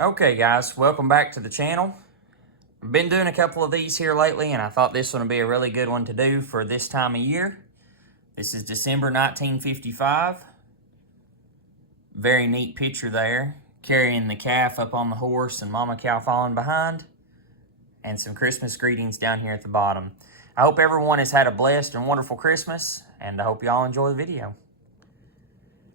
Okay guys, welcome back to the channel. I've been doing a couple of these here lately and I thought this one would be a really good one to do for this time of year. This is December 1955. Very neat picture there, carrying the calf up on the horse and mama cow following behind, and some Christmas greetings down here at the bottom. I hope everyone has had a blessed and wonderful Christmas, and I hope you all enjoy the video.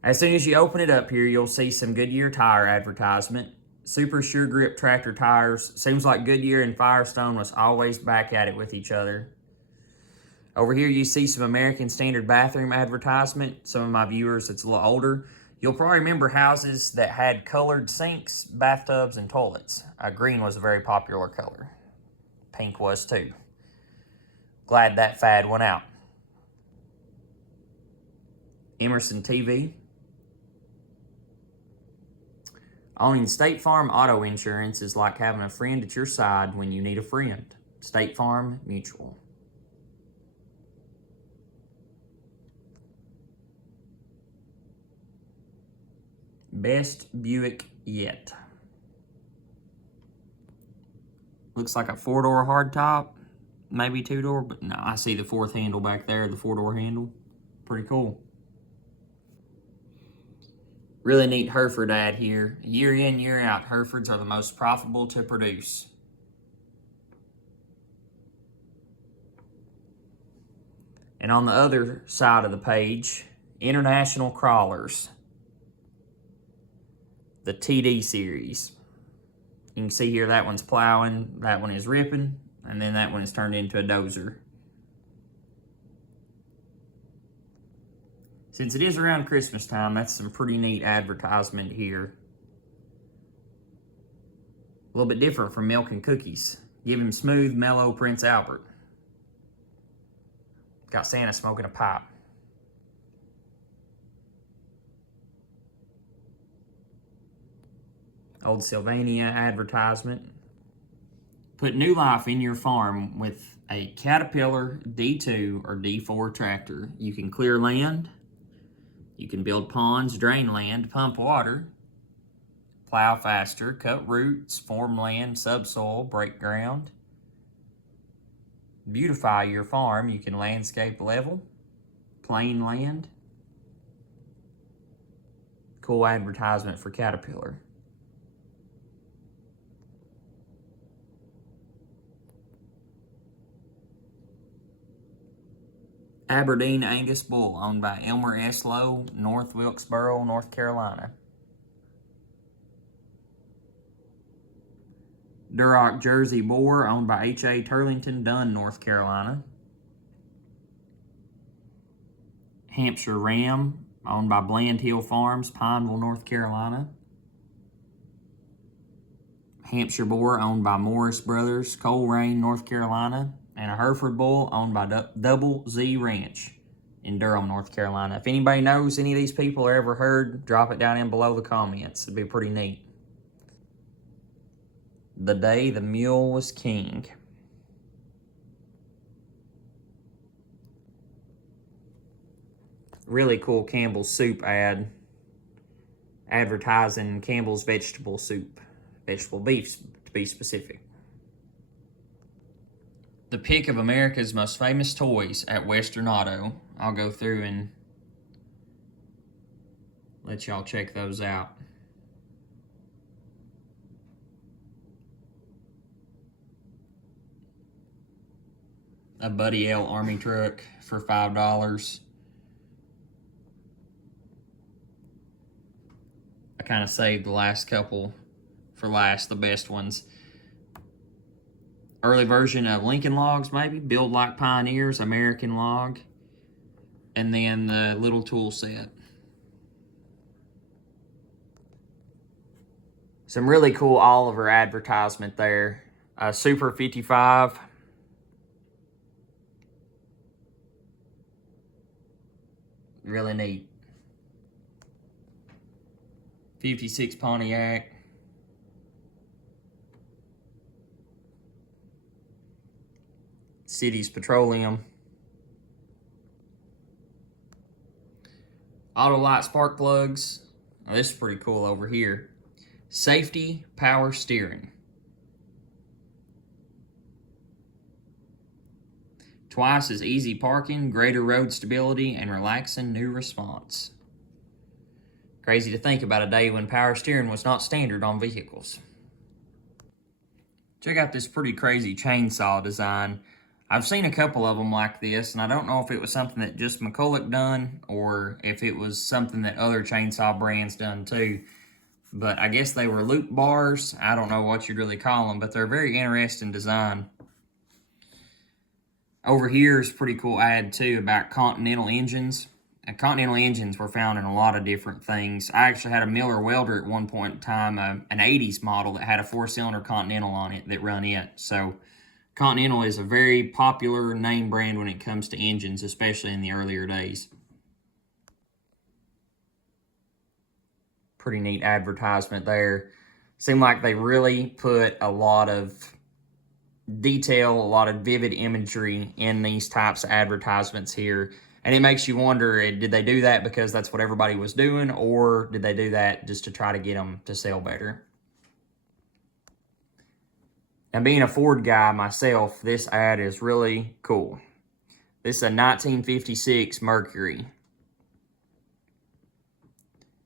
As soon as you open it up here, you'll see some Goodyear tire advertisement. Super Sure Grip tractor tires. Seems like Goodyear and Firestone was always back at it with each other. Over here you see some American Standard bathroom advertisement. Some of my viewers that's a little older, you'll probably remember houses that had colored sinks, bathtubs, and toilets. Green was a very popular color. Pink was too. Glad that fad went out. Emerson TV. Owning State Farm auto insurance is like having a friend at your side when you need a friend. State Farm Mutual. Best Buick yet. Looks like a 4-door hardtop, maybe 2-door, but no, I see the 4th handle back there, the 4-door handle. Pretty cool. Really neat Hereford ad here. Year in, year out, Herefords are the most profitable to produce. And on the other side of the page, International Crawlers. The TD series. You can see here that one's plowing, that one is ripping, and then that one is turned into a dozer. Since it is around Christmas time, that's some pretty neat advertisement here. A little bit different from Milk and Cookies. Give him smooth, mellow Prince Albert. Got Santa smoking a pipe. Old Sylvania advertisement. Put new life in your farm with a Caterpillar D2 or D4 tractor. You can clear land. You can build ponds, drain land, pump water, plow faster, cut roots, form land, subsoil, break ground. Beautify your farm. You can landscape level, plain land. Cool advertisement for Caterpillar. Aberdeen Angus Bull, owned by Elmer S. Lowe, North Wilkesboro, North Carolina. Duroc Jersey Boar, owned by H.A. Turlington, Dunn, North Carolina. Hampshire Ram, owned by Bland Hill Farms, Pineville, North Carolina. Hampshire Boar, owned by Morris Brothers, Coleraine, North Carolina. And a Hereford Bull, owned by Double Z Ranch in Durham, North Carolina. If anybody knows any of these people or ever heard, drop it down in below the comments. It'd be pretty neat. The Day the Mule Was King. Really cool Campbell's Soup ad. Advertising Campbell's vegetable soup. Vegetable beef, to be specific. The pick of America's most famous toys at Western Auto. I'll go through and let y'all check those out. A Buddy L Army truck for $5. I kind of saved the last couple for last, the best ones. Early version of Lincoln Logs, maybe. Build Like Pioneers, American Log. And then the little tool set. Some really cool Oliver advertisement there. Super 55. Really neat. 56 Pontiac. Cities Petroleum. Autolite spark plugs. Now, this is pretty cool over here. Safety power steering. Twice as easy parking, greater road stability, and relaxing new response. Crazy to think about a day when power steering was not standard on vehicles. Check out this pretty crazy chainsaw design. I've seen a couple of them like this, and I don't know if it was something that just McCulloch done or if it was something that other chainsaw brands done too. But I guess they were loop bars. I don't know what you'd really call them, but they're a very interesting design. Over here is a pretty cool ad too about Continental engines. And Continental engines were found in a lot of different things. I actually had a Miller welder at one point in time, an 80s model that had a 4-cylinder Continental on it that run it. So Continental is a very popular name brand when it comes to engines, especially in the earlier days. Pretty neat advertisement there. Seemed like they really put a lot of detail, a lot of vivid imagery in these types of advertisements here. And it makes you wonder, did they do that because that's what everybody was doing, or did they do that just to try to get them to sell better? Now, being a Ford guy myself, this ad is really cool. This is a 1956 Mercury.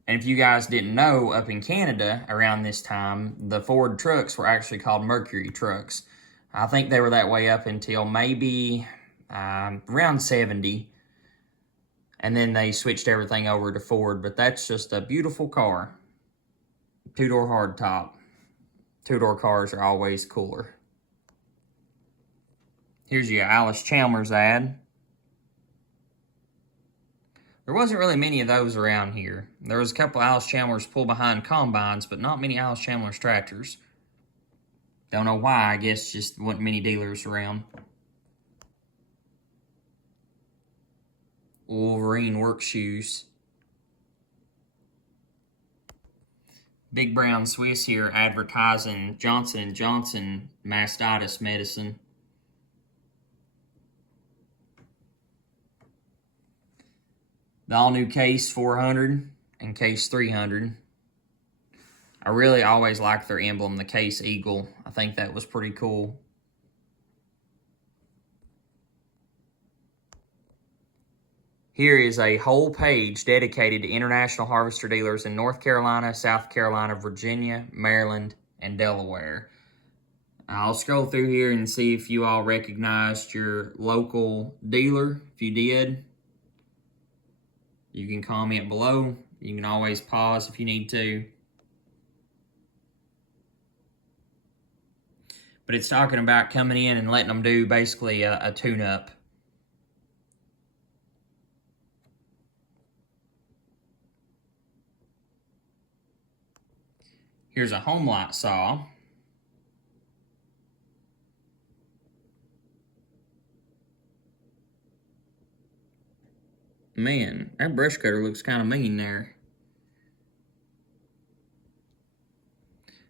And if you guys didn't know, up in Canada around this time, the Ford trucks were actually called Mercury trucks. I think they were that way up until maybe around 70. And then they switched everything over to Ford. But that's just a beautiful car. Two-door hardtop. Two-door cars are always cooler. Here's your Alice Chalmers ad. There wasn't really many of those around here. There was a couple Alice Chalmers pull behind combines, but not many Alice Chalmers tractors. Don't know why, I guess just wasn't many dealers around. Wolverine work shoes. Big Brown Swiss here advertising Johnson & Johnson mastitis medicine. The all-new Case 400 and Case 300. I really always liked their emblem, the Case Eagle. I think that was pretty cool. Here is a whole page dedicated to International Harvester dealers in North Carolina, South Carolina, Virginia, Maryland, and Delaware. I'll scroll through here and see if you all recognized your local dealer. If you did, you can comment below. You can always pause if you need to. But it's talking about coming in and letting them do basically a tune-up. Here's a Homelite saw. Man, that brush cutter looks kind of mean there.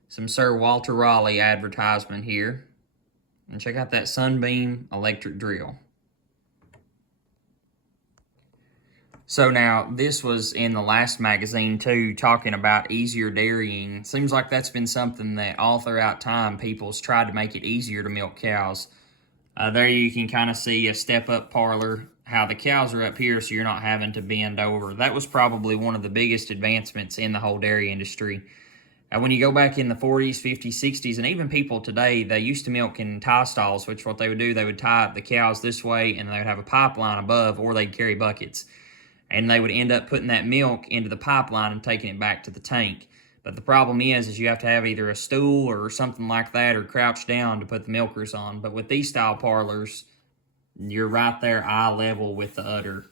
Some Sir Walter Raleigh advertisement here. And check out that Sunbeam electric drill. So now, this was in the last magazine too, talking about easier dairying. Seems like that's been something that all throughout time, people's tried to make it easier to milk cows. There you can kind of see a step-up parlor, how the cows are up here so you're not having to bend over. That was probably one of the biggest advancements in the whole dairy industry. When you go back in the 40s, 50s, 60s, and even people today, they used to milk in tie stalls, which what they would do, they would tie up the cows this way and they would have a pipeline above, or they'd carry buckets. And they would end up putting that milk into the pipeline and taking it back to the tank. But the problem is you have to have either a stool or something like that or crouch down to put the milkers on. But with these style parlors, you're right there eye level with the udder.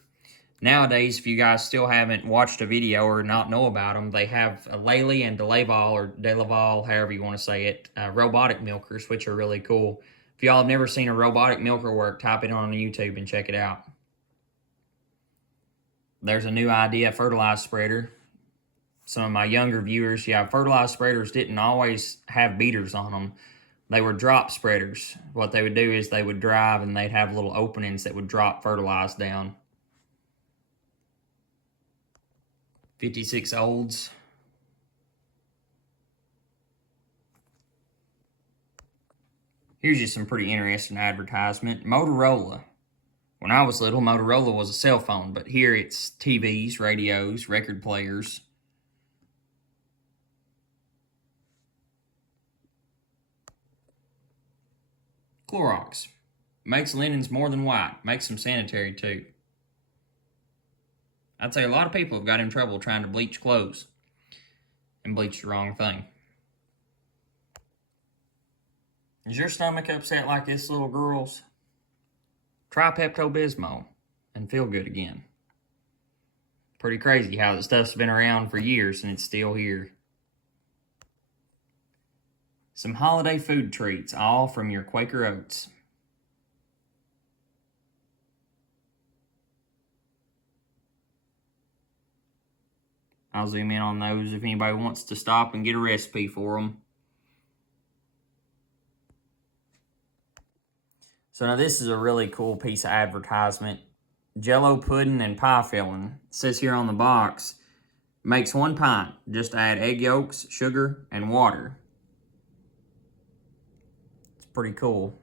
Nowadays, if you guys still haven't watched a video or not know about them, they have a Lely and DeLaval, or DeLaval, however you want to say it, robotic milkers, which are really cool. If y'all have never seen a robotic milker work, type it on YouTube and check it out. There's a new idea, fertilizer spreader. Some of my younger viewers, fertilizer spreaders didn't always have beaters on them. They were drop spreaders. What they would do is they would drive and they'd have little openings that would drop fertilizer down. 56 Olds. Here's just some pretty interesting advertisement. Motorola. When I was little, Motorola was a cell phone, but here it's TVs, radios, record players. Clorox. Makes linens more than white. Makes them sanitary too. I'd say a lot of people have got in trouble trying to bleach clothes and bleach the wrong thing. Is your stomach upset like this little girl's? Try Pepto-Bismol and feel good again. Pretty crazy how the stuff's been around for years and it's still here. Some holiday food treats, all from your Quaker Oats. I'll zoom in on those if anybody wants to stop and get a recipe for them. So now this is a really cool piece of advertisement. Jello pudding and pie filling. It says here on the box, makes 1 pint. Just add egg yolks, sugar, and water. It's pretty cool.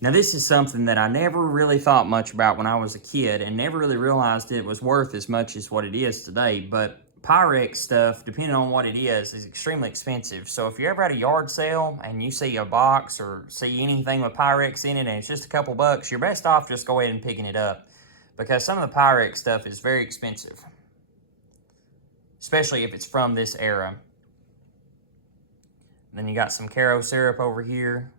Now this is something that I never really thought much about when I was a kid and never really realized it was worth as much as what it is today. But Pyrex stuff, depending on what it is extremely expensive. So if you're ever at a yard sale and you see a box or see anything with Pyrex in it and it's just a couple bucks, you're best off just go ahead and picking it up, because some of the Pyrex stuff is very expensive, especially if it's from this era. Then you got some Caro syrup over here.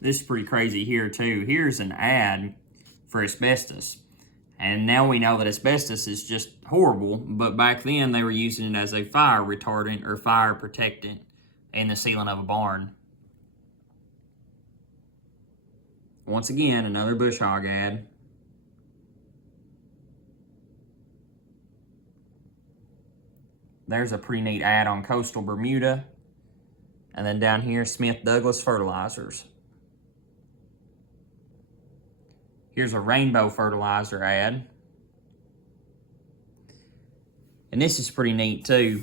This is pretty crazy here too. Here's an ad for asbestos. And now we know that asbestos is just horrible, but back then they were using it as a fire retardant or fire protectant in the ceiling of a barn. Once again, another bush hog ad. There's a pretty neat ad on Coastal Bermuda. And then down here, Smith Douglas Fertilizers. Here's a rainbow fertilizer ad. And this is pretty neat too.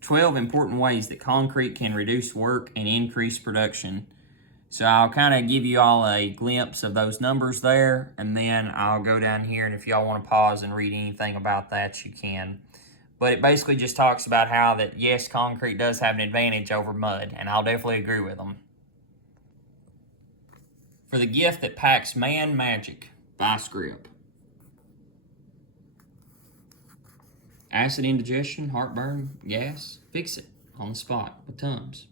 12 important ways that concrete can reduce work and increase production. So I'll kind of give you all a glimpse of those numbers there, and then I'll go down here, and if y'all want to pause and read anything about that, you can. But it basically just talks about how that, yes, concrete does have an advantage over mud, and I'll definitely agree with them. For the gift that packs man magic, by Script. Acid indigestion, heartburn, gas, fix it on the spot with Tums.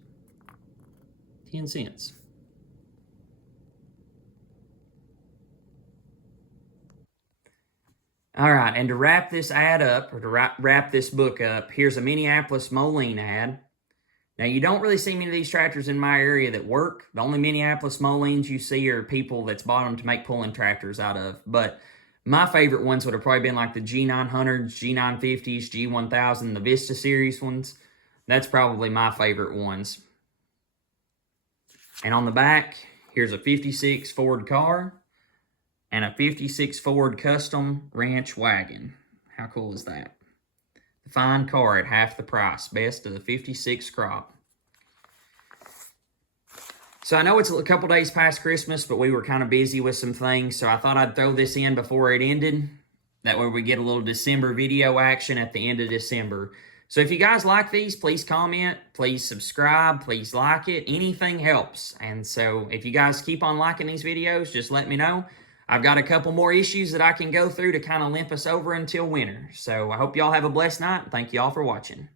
10 cents. All right, and to wrap this ad up, or to wrap this book up, here's a Minneapolis Moline ad. Now, you don't really see many of these tractors in my area that work. The only Minneapolis Molines you see are people that's bought them to make pulling tractors out of. But my favorite ones would have probably been like the G900s, G950s, G1000, the Vista series ones. That's probably my favorite ones. And on the back, here's a 56 Ford car and a 56 Ford Custom Ranch wagon. How cool is that? The fine car at half the price. Best of the 56 crop. So I know it's a couple days past Christmas, but we were kind of busy with some things, so I thought I'd throw this in before it ended. That way we get a little December video action at the end of December. So if you guys like these, please comment, please subscribe, please like it. Anything helps. And so if you guys keep on liking these videos, just let me know. I've got a couple more issues that I can go through to kind of limp us over until winter. So I hope y'all have a blessed night. Thank you all for watching.